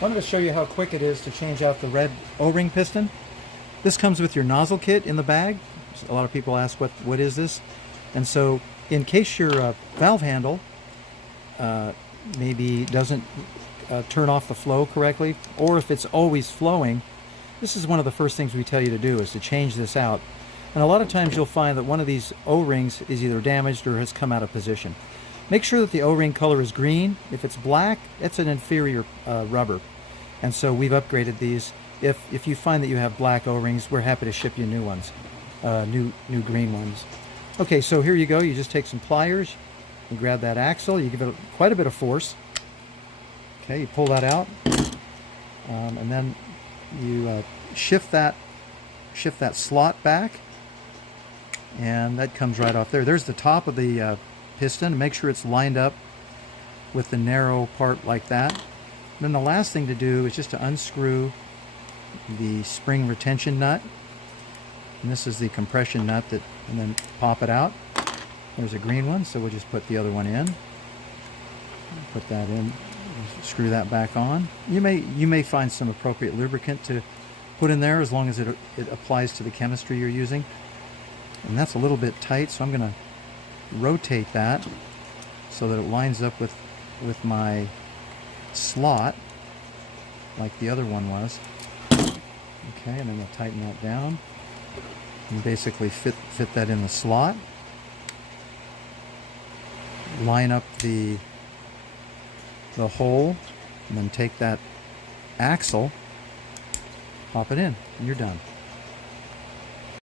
Wanted to show you how quick it is to change out the red O-ring piston. This comes with your nozzle kit in the bag. A lot of people ask what is this? And so in case your valve handle maybe doesn't turn off the flow correctly, or if it's always flowing, this is one of the first things we tell you to do, is to change this out. And a lot of times you'll find that one of these O-rings is either damaged or has come out of position. Make sure that the O-ring color is green. If it's black, it's an inferior rubber. And so we've upgraded these. If you find that you have black O-rings, we're happy to ship you new ones, new green ones. Okay, so here you go. You just take some pliers, you grab that axle, you give it quite a bit of force. Okay, you pull that out, and then you shift that slot back, and that comes right off there. There's the top of the piston. Make sure it's lined up with the narrow part like that. Then the last thing to do is just to unscrew the spring retention nut, and this is the compression nut, and then pop it out. There's a green one, so we'll just put the other one in. Put that in, screw that back on. You may find some appropriate lubricant to put in there, as long as it applies to the chemistry you're using. And that's a little bit tight, so I'm going to rotate that so that it lines up with my slot like the other one was. Okay, and then we'll tighten that down and basically fit that in the slot. Line up the hole, and then take that axle, pop it in, and you're done.